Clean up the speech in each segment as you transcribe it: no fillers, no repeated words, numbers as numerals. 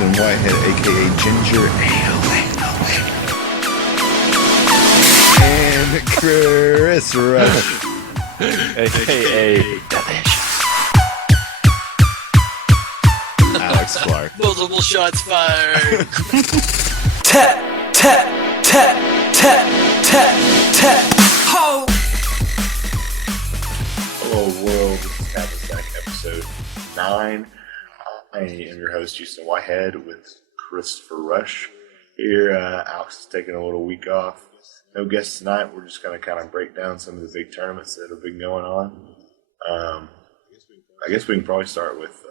Houston Whitehead, aka Ginger Ale. And Chris Rush, aka Delicious. Alex Clark. Multiple shots fired. Tap, tap, tap, tap, tap, tap. Ho! Hello, world. This is Captain Stack, episode 9. I am your host, Houston Whitehead, with Christopher Rush. Here, Alex is taking a little week off. No guests tonight. We're just going to kind of break down some of the big tournaments that have been going on. I guess we can probably start with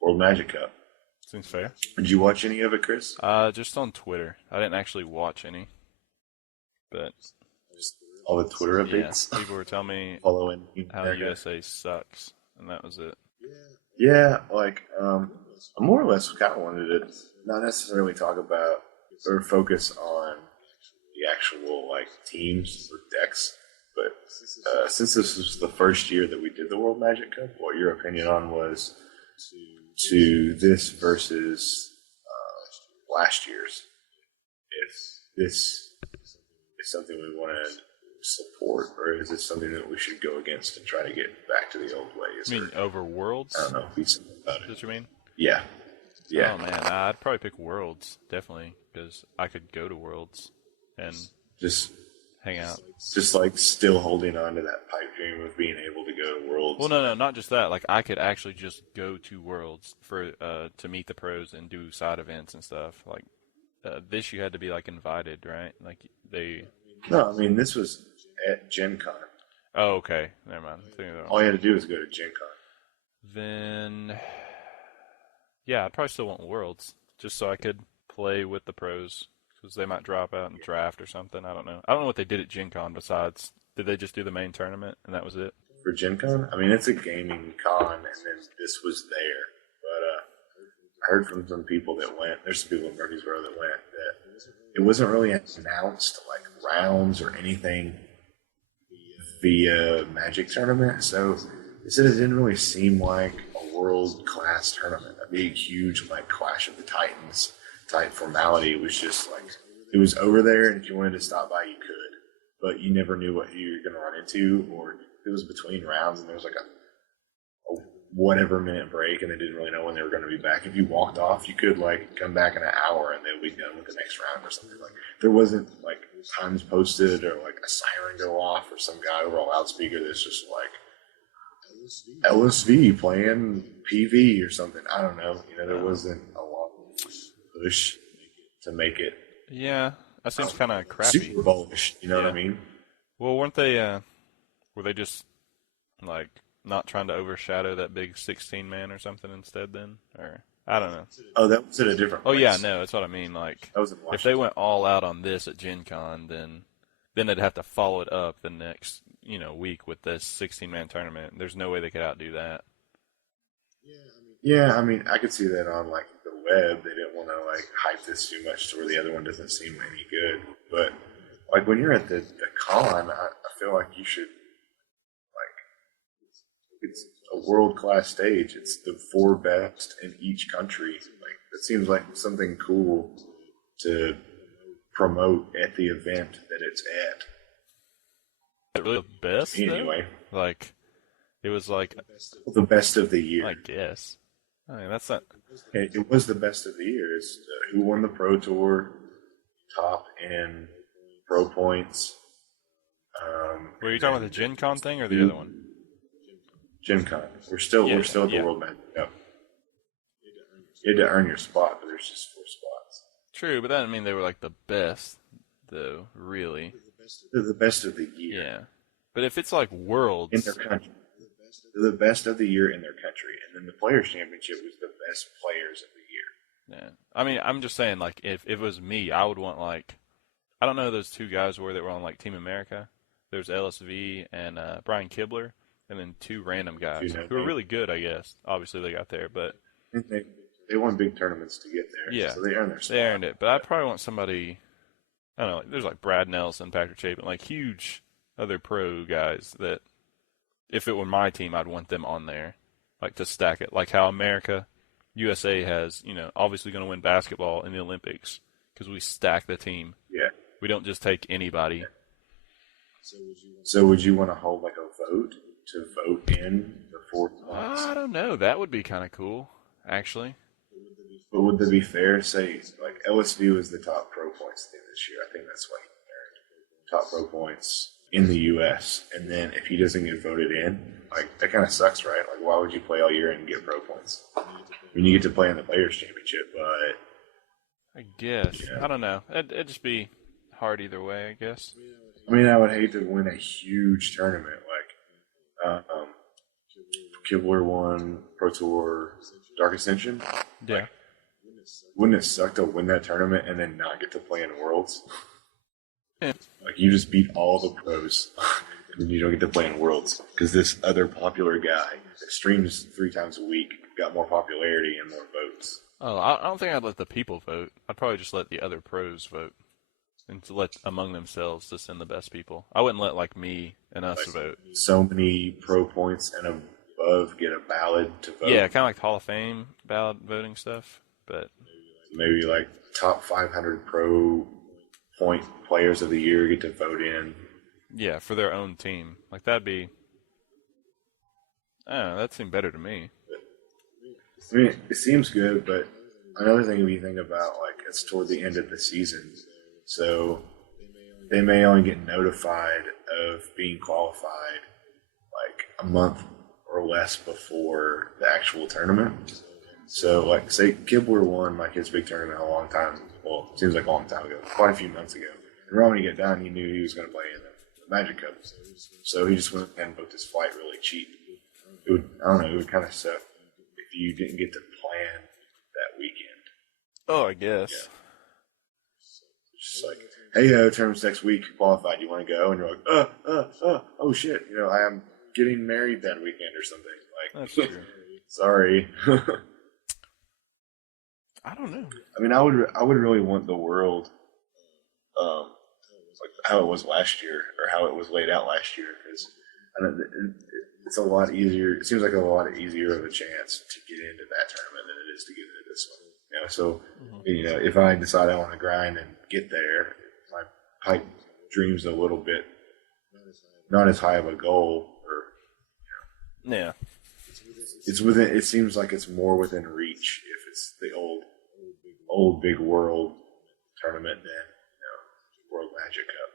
World Magic Cup. Seems fair. Did you watch any of it, Chris? Just on Twitter. I didn't actually watch any. But Just all the Twitter updates. yeah, people were telling me Following how the USA sucks, and that was it. Yeah, like, I more or less kind of wanted to not necessarily talk about or focus on the actual, like, teams or decks, but since this was the first year that we did the World Magic Cup, what your opinion on was to this versus last year's? If this is something we want to support, or is it something that we should go against and try to get back to the old ways? You mean over Worlds? I don't know. Be something about Is it. that what you mean? Yeah. Yeah. Oh, man. I'd probably pick Worlds, definitely, because I could go to Worlds and Just hang out. like still holding on to that pipe dream of being able to go to Worlds. Well, no, not just that. Like, I could actually just go to Worlds for to meet the pros and do side events and stuff. Like, this you had to be, like, invited, right? Like, they... No, I mean, this was at Gen Con. Oh, okay. Never mind. Thinking of the wrong- All you had to do was go to Gen Con. Then, yeah, I'd probably still want Worlds, just so I could play with the pros, because they might drop out and draft or something. I don't know. I don't know what they did at Gen Con besides, did they just do the main tournament, and that was it? For Gen Con? I mean, it's a gaming con, and then this was there. But I heard from some people that went, there's some people in Murfreesboro that went, that it wasn't really announced, like, rounds or anything via Magic tournament. So they said it didn't really seem like a world-class tournament. A big, huge, like, Clash of the Titans type formality. It was just, like, it was over there, and if you wanted to stop by, you could. But you never knew what you were going to run into, or it was between rounds, and there was, like, a whatever minute break, and they didn't really know when they were going to be back. If you walked off, you could, like, come back in an hour and they'll be done with the next round or something. Like, there wasn't, like, times posted or, like, a siren go off or some guy over a loudspeaker that's just like LSV playing PV or something. I don't know. You know, there wasn't a long push to make it Yeah, that seems kind of crappy. Super Bowl-ish. You know what I mean? Well, weren't they, were they just, like, not trying to overshadow that big 16-man or something instead then? Or, I don't know. Oh, that was at a different Oh, place. yeah, no, that's what I mean. Like, That was in if Washington. they went all out on this at Gen Con, then they'd have to follow it up the next, week with this 16-man tournament. There's no way they could outdo that. Yeah, I mean, I could see that on, like, the web. They didn't want to, like, hype this too much to where the other one doesn't seem any good. But, like, when you're at the con, I feel like you should, like, it's a world-class stage. It's the 4 best in each country. Like, it seems like something cool to promote at the event that it's at. Is it really the best, though? Anyway, Like, it was like, the best of the year. I guess. I mean, that's not... It was the best of the year. It's who won the Pro Tour, top in Pro points. Were you talking about the Gen Con thing or the other one? Gen Con. We're still at the yeah. World Magic Cup. You had to earn your spot, but there's just 4 spots. True, but that didn't mean they were like the best, though, really. They're the best of the year Yeah. But if it's like Worlds... in their country. They're the best of the year in their country. And then the Players' Championship was the best players of the year. Yeah. I mean, I'm just saying, like, if it was me, I would want, like... I don't know who those 2 guys were that were on, like, Team America. There's LSV and Brian Kibler, and then 2 random guys who are really good, I guess. Obviously, they got there, but... They won big tournaments to get there. Yeah. So they earned their spot. They earned it. But I'd probably want somebody... I don't know, like, there's, like, Brad Nelson, Patrick Chapin, like, huge other pro guys that... If it were my team, I'd want them on there, like, to stack it. Like how America USA has, obviously going to win basketball in the Olympics because we stack the team. Yeah. We don't just take anybody. So would you want to hold like a vote to vote in the 4 points? I don't know. That would be kind of cool, actually. But would that be fair to say, like, LSU was the top pro points team this year? I think that's what he earned. Top pro points in the U.S. And then if he doesn't get voted in, like, that kind of sucks, right? Like, why would you play all year and get pro points? I mean, you get to play in the Players' Championship, but... I guess. Yeah. I don't know. It'd just be hard either way, I guess. I mean, I would hate to win a huge tournament. Like, Kibler won Pro Tour Dark Ascension. Yeah. Wouldn't it suck to win that tournament and then not get to play in Worlds? Yeah. Like, you just beat all the pros, and then you don't get to play in Worlds because this other popular guy that streams 3 times a week got more popularity and more votes. Oh, I don't think I'd let the people vote. I'd probably just let the other pros vote. And to let among themselves to send the best people. I wouldn't let, like, me and us vote. So many pro points and above get a ballot to vote. Yeah, kind of like Hall of Fame ballot voting stuff. But Maybe like top 500 pro point players of the year get to vote in. yeah, for their own team. Like, that'd be... I don't know, that seemed better to me. I mean, it seems good, but another thing we think about, like, it's toward the end of the season. So they may only get notified of being qualified like a month or less before the actual tournament. So, like, say Kibler won like his big tournament a long time. Well, it seems like a long time ago, quite a few months ago. And right when he got down, he knew he was going to play in the Magic Cup. So he just went and booked his flight really cheap. It would, I don't know, it would kind of suck if you didn't get to plan that weekend. Oh, I guess. Yeah. Just like, hey, tournament's next week, qualified. You want to go? And you're like, oh shit, I am getting married that weekend or something. Like, That's true. sorry. I don't know. I mean, I would really want the world, like how it was last year or how it was laid out last year, because it's a lot easier. It seems like a lot easier of a chance to get into that tournament than it is to get into this one. So, if I decide I want to grind and get there, my pipe dream's a little bit not as high of a goal, or Yeah. it's within. It seems like it's more within reach if it's the old big world tournament than World Magic Cup.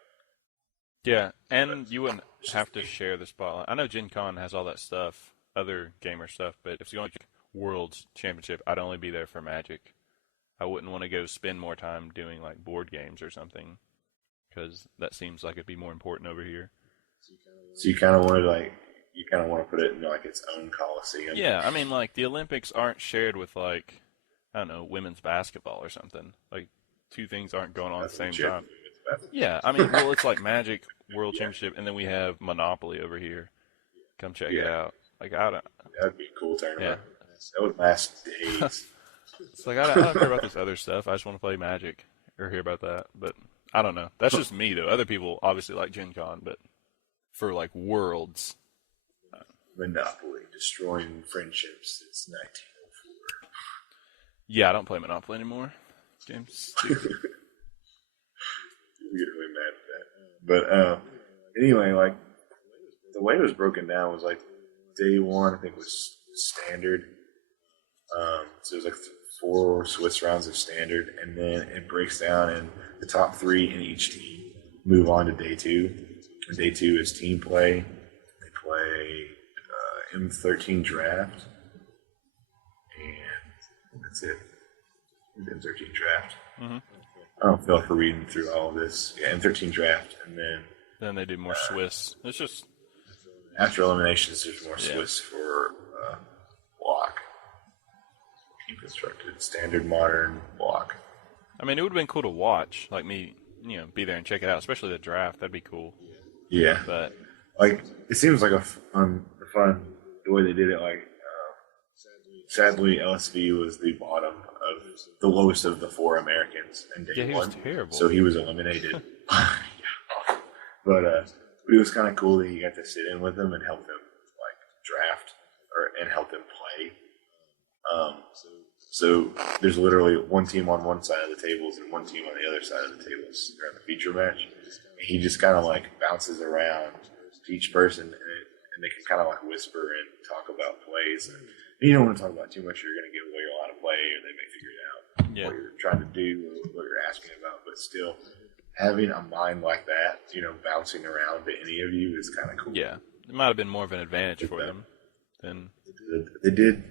Yeah, and you wouldn't have to share the spotlight. I know Gen Con has all that stuff, other gamer stuff, but if it's going to World's Championship, I'd only be there for Magic. I wouldn't want to go spend more time doing like board games or something, because that seems like it'd be more important over here. So you kind of want to put it in like its own coliseum. Yeah, I mean, like, the Olympics aren't shared with, like, I don't know, women's basketball or something. Like, 2 things aren't going on at the same time. Yeah, I mean, well, it's like Magic World Championship, and then we have Monopoly over here. Come check it out. Like, I don't... That'd be a cool tournament. Yeah. That would last days. It's like, I don't care about this other stuff. I just want to play Magic or hear about that. But I don't know. That's just me, though. Other people obviously like Gen Con, but for, like, Worlds... Monopoly, destroying friendships since 1904. Yeah, I don't play Monopoly anymore. Game's stupid. You get really mad at that. But anyway, like, the way it was broken down was like day 1, I think, was standard. So it was like 4 Swiss rounds of standard, and then it breaks down, and the top 3 in each team move on to day 2. And day 2 is team play. They play M13 draft, and that's it. M13 draft. Mm-hmm. I don't feel like we're reading through all of this. Yeah, M13 draft, and then They do more Swiss. It's just... after eliminations, there's more Swiss for block. Team constructed, standard, modern, block. I mean, it would have been cool to watch, like me, be there and check it out, especially the draft. That'd be cool. Yeah, But like it seems like a fun the way they did it. Like, sadly, LSV was the bottom of the lowest of the 4 Americans in day yeah, he 1, was terrible. so he was eliminated. But it was kind of cool that you got to sit in with him and help him like draft and help him play. So there's literally one team on one side of the tables and one team on the other side of the tables during the feature match. And he just kind of like bounces around to each person, and they can kind of like whisper and talk about plays. And you don't want to talk about too much; you're going to give away a lot of play, or they may figure it out what you're trying to do or what you're asking about. But still, having a mind like that, bouncing around to any of you is kind of cool. Yeah, it might have been more of an advantage for them than They did.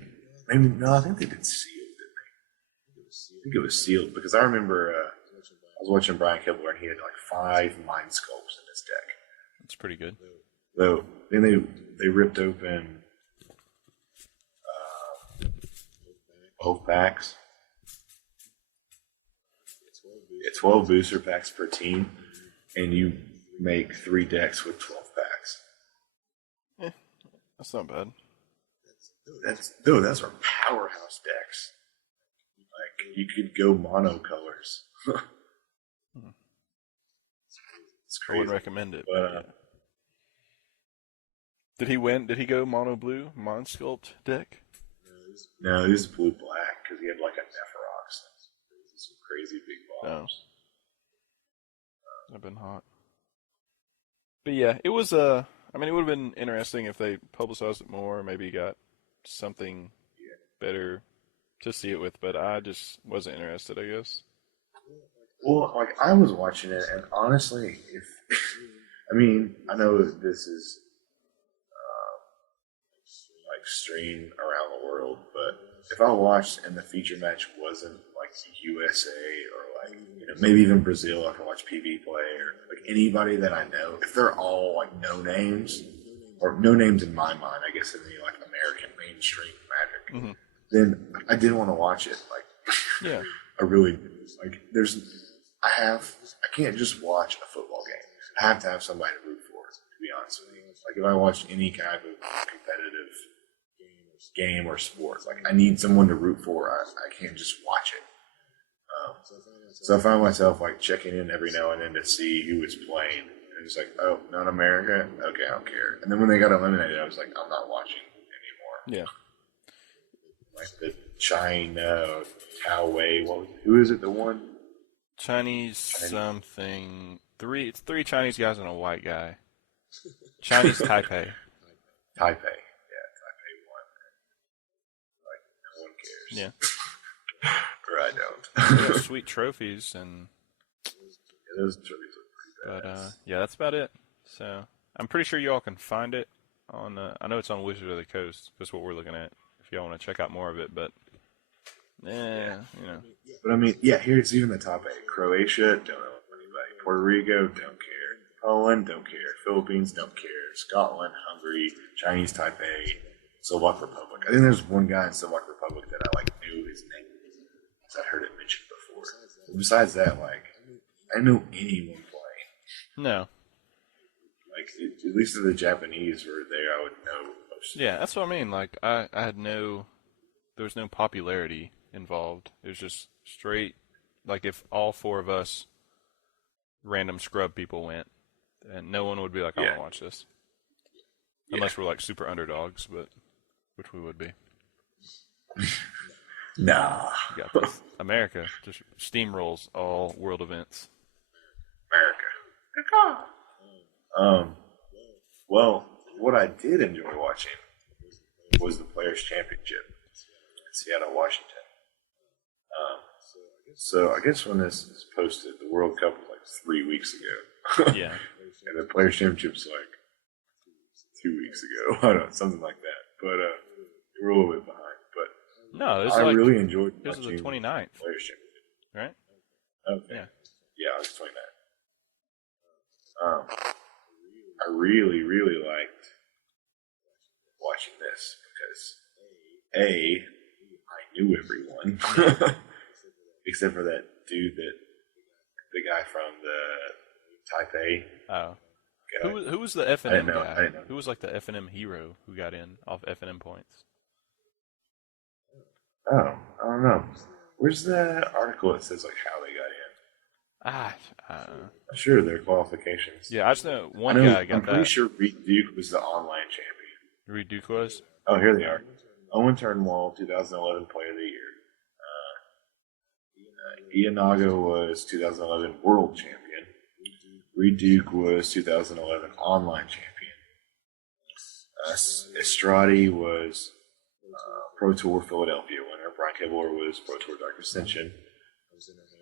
Maybe no, I think they did sealed, didn't they? I think it was sealed because I remember I was watching Brian Kibler and he had like 5 mind sculpts in his deck. That's pretty good. So then they ripped open both packs. It's 12 booster packs per team, and you make 3 decks with 12 packs. That's not bad. Those are powerhouse decks. Like you could go mono colors. It's I crazy. wouldn't recommend it. But, Yeah. Did he win? Did he go mono blue Mon Sculpt deck? No, he was blue black because he had like a Neferox. Some crazy big No. balls. I've been hot. But yeah, it was I mean, it would have been interesting if they publicized it more. Maybe got something better to see it with, but I just wasn't interested, I guess. Well, like I was watching it, and honestly, if I mean, I know this is like streamed around the world, but if I watched and the feature match wasn't like the USA or like maybe even Brazil, I can watch PV play or like anybody that I know. If they're all like no names or no names in my mind, I guess in the like American mainstream Magic, then I didn't want to watch it. Like, Yeah. I really like. I can't just watch a football game. I have to have somebody to root for. To be honest with you, like if I watch any kind of competitive game or sport, like I need someone to root for. I can't just watch it. So I find myself like checking in every now and then to see who is playing. And it's like, oh, not America? Okay, I don't care. And then when they got eliminated, I was like, I'm not watching anymore. Yeah. Like the China, Tao Wei, who is it, the one? Chinese something. It's 3 Chinese guys and a white guy. Chinese Taipei. Taipei. Yeah, Taipei won. Like, no one cares. Yeah. Or I don't. They got sweet trophies and Yeah, those trophies look pretty bad. but yeah, that's about it. So I'm pretty sure y'all can find it on I know it's on Wizard of the Coast. That's what we're looking at. If y'all want to check out more of it, but But I mean, yeah, here's even the top 8. Croatia, don't know anybody. Puerto Rico, don't care. Poland, don't care. Philippines, don't care. Scotland, Hungary, Chinese Taipei, Slovak Republic. I think there's one guy in Slovak Republic that I like knew his name because I heard it mentioned before. But besides that, like, I know anyone playing. no. Like, at least if the Japanese were there, I would know most of them. Yeah, that's what I mean. Like I had there was no popularity involved. It was just straight, like if all 4 of us random scrub people went, and no one would be like, I want to watch this. Unless we're like super underdogs, but which we would be. Nah. You got this. America just steamrolls all world events. America. Well, what I did enjoy watching was the Players' Championship in Seattle, Washington. So I guess when this is posted, the World Cup was like 3 weeks ago. Yeah. And the Players' Championship's like 2 weeks ago. I don't know, something like that. But we're a little bit behind. But No, it was I like really enjoyed this is watching the 29th, Players' Championship. right? Okay. Yeah. Yeah, I was 29. I really, really liked watching this because A, I knew everyone except for that dude the guy from the Taipei. Oh. guy. Who was the F I and M didn't know- I guy? didn't know. Who was like the F and M hero who got in off F and M points? Oh, I don't know. Where's the article that says like how they got in? I'm sure their qualifications. Yeah, I just know I one know, guy got I'm pretty that. sure Reed Duke was the online champion. Reed Duke was. Oh, here they are. Owen Turnwall, 2011 Player of the Year. Ianaga was 2011 World Champion. Reed Duke was 2011 Online Champion. Estradi was Pro Tour Philadelphia winner. Brian Kibler was Pro Tour Dark Ascension.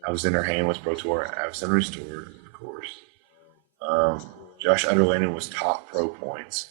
I Was in Her Hand was Pro Tour Avcen Restored, of course. Josh Underlanden was top pro points.